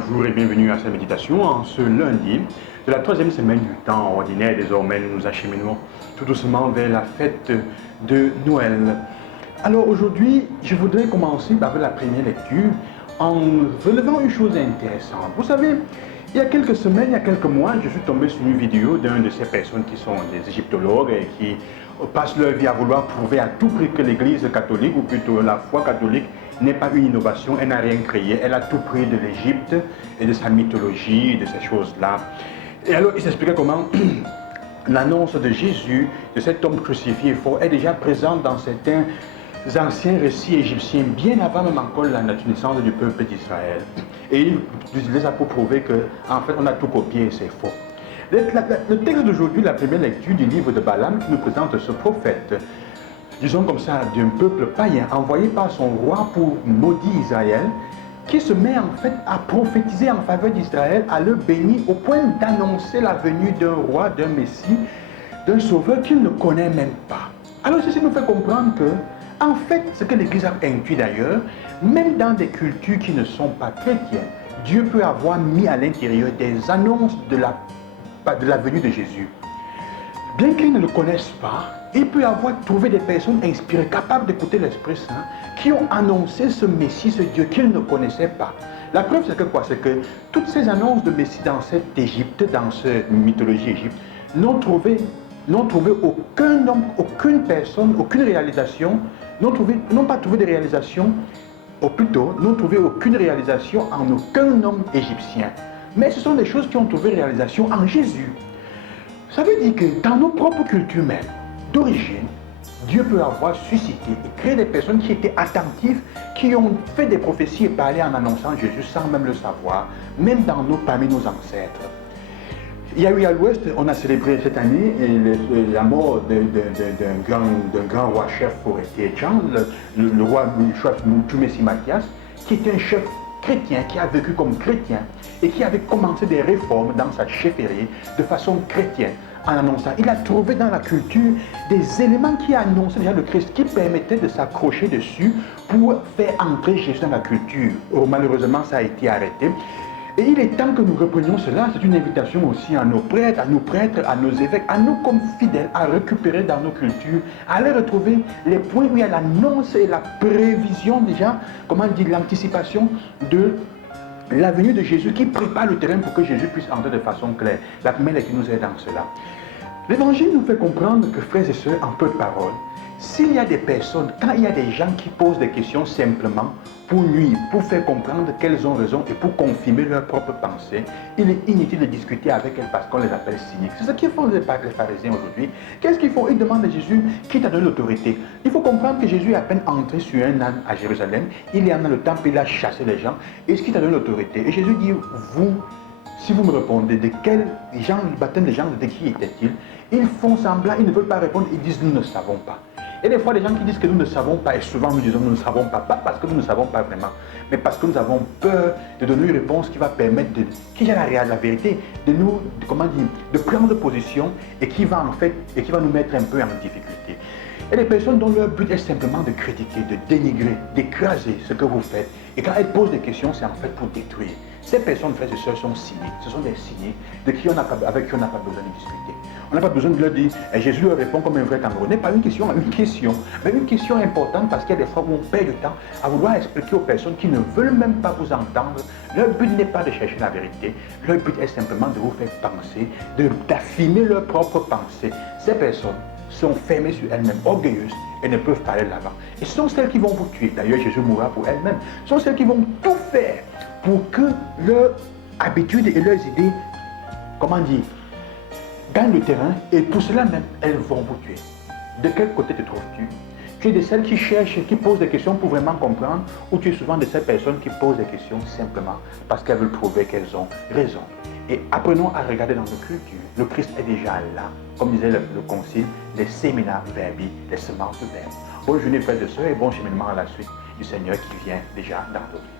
bonjour et bienvenue à cette méditation en ce lundi de la troisième semaine du temps ordinaire. Désormais, nous nous acheminons tout doucement vers la fête de Noël. Alors aujourd'hui, je voudrais commencer par la première lecture en relevant une chose intéressante. Vous savez, il y a quelques semaines, il y a quelques mois, je suis tombé sur une vidéo d'une de ces personnes qui sont des égyptologues et qui passent leur vie à vouloir prouver à tout prix que l'Église catholique, ou plutôt la foi catholique, n'est pas une innovation, elle n'a rien créé, elle a tout pris de l'Égypte et de sa mythologie, de ces choses-là. Et alors, il s'expliquait comment l'annonce de Jésus, de cet homme crucifié fort, est déjà présente dans certains anciens récits égyptiens, bien avant même encore la naissance du peuple d'Israël. Et il utilise ça pour prouver qu'en fait, on a tout copié et c'est faux. Le texte d'aujourd'hui, la première lecture du livre de Balaam, qui nous présente ce prophète, disons comme ça, d'un peuple païen, envoyé par son roi pour maudire Israël, qui se met en fait à prophétiser en faveur d'Israël, à le bénir, au point d'annoncer la venue d'un roi, d'un messie, d'un sauveur qu'il ne connaît même pas. Alors ceci nous fait comprendre que, en fait, ce que l'Église a intuit d'ailleurs, même dans des cultures qui ne sont pas chrétiennes, Dieu peut avoir mis à l'intérieur des annonces de la venue de Jésus. Bien qu'ils ne le connaissent pas, il peut avoir trouvé des personnes inspirées, capables d'écouter l'Esprit Saint, qui ont annoncé ce Messie, ce Dieu qu'ils ne connaissaient pas. La preuve, c'est que quoi? C'est que toutes ces annonces de Messie dans cette Égypte, dans cette mythologie égypte, n'ont trouvé aucun homme, aucune personne, aucune réalisation, n'ont pas trouvé de réalisation, ou plutôt, n'ont trouvé aucune réalisation en aucun homme égyptien. Mais ce sont des choses qui ont trouvé réalisation en Jésus. Ça veut dire que dans nos propres cultures même, d'origine, Dieu peut avoir suscité et créé des personnes qui étaient attentives, qui ont fait des prophéties et parlé en annonçant Jésus sans même le savoir, même parmi nos ancêtres. Il y a eu à l'Ouest, on a célébré cette année la mort d'un grand roi chef forestier, le roi Tumesi Mathias, qui était un chef chrétien, qui a vécu comme chrétien et qui avait commencé des réformes dans sa chefferie de façon chrétienne. En annonçant, il a trouvé dans la culture des éléments qui annonçaient déjà le Christ, qui permettaient de s'accrocher dessus pour faire entrer Jésus dans la culture. Malheureusement, ça a été arrêté. Et il est temps que nous reprenions cela. C'est une invitation aussi à nos prêtres, à nos évêques, à nous comme fidèles, à récupérer dans nos cultures, à aller retrouver les points où il y a l'annonce et la prévision déjà, comment dire, l'anticipation de la venue de Jésus qui prépare le terrain pour que Jésus puisse entrer de façon claire. La première lecture nous aide dans cela. L'évangile nous fait comprendre que, frères et sœurs, en peu de paroles, s'il y a des personnes, quand il y a des gens qui posent des questions simplement pour nuire, pour faire comprendre qu'elles ont raison et pour confirmer leurs propres pensées, il est inutile de discuter avec elles parce qu'on les appelle cyniques. C'est ce qu'ils font les pharisiens aujourd'hui. Qu'est-ce qu'ils font? Ils demandent à Jésus qui t'a donné l'autorité. Il faut comprendre que Jésus est à peine entré sur un âne à Jérusalem, il est allé dans le temple, il a chassé les gens. Et ce qui t'a donné l'autorité? Et Jésus dit, vous, si vous me répondez de quel genre, le baptême de Jean, de qui était-il? Ils font semblant, ils ne veulent pas répondre, ils disent nous ne savons pas. Et des fois, les gens qui disent que nous ne savons pas, et souvent nous disons nous ne savons pas, pas parce que nous ne savons pas vraiment, mais parce que nous avons peur de donner une réponse qui va permettre qui est la vérité, de prendre position et qui va nous mettre un peu en difficulté. Et les personnes dont leur but est simplement de critiquer, de dénigrer, d'écraser ce que vous faites, et quand elles posent des questions, c'est en fait pour détruire. Ces personnes, frères et sœurs, sont cyniques. Ce sont des cyniques avec qui on n'a pas besoin de discuter. On n'a pas besoin de leur dire, et Jésus leur répond comme un vrai Camerounais, pas une question, mais une question importante parce qu'il y a des fois où on perd du temps à vouloir expliquer aux personnes qui ne veulent même pas vous entendre. Leur but n'est pas de chercher la vérité, leur but est simplement de vous faire penser, d'affiner leurs propres pensées. Ces personnes sont fermées sur elles-mêmes, orgueilleuses, et ne peuvent pas aller là-bas. Et ce sont celles qui vont vous tuer. D'ailleurs, Jésus mourra pour elles-mêmes. Ce sont celles qui vont tout faire pour que leurs habitudes et leurs idées, gagnent le terrain, et pour cela même, elles vont vous tuer. De quel côté te trouves-tu? Tu es de celles qui cherchent, qui posent des questions pour vraiment comprendre, ou tu es souvent de ces personnes qui posent des questions simplement parce qu'elles veulent prouver qu'elles ont raison? Et apprenons à regarder dans nos cultures. Le Christ est déjà là. Comme disait le concile, les semina verbi, les semences de verbe. Bonne journée frères et sœurs et bon cheminement à la suite du Seigneur qui vient déjà dans nos vies.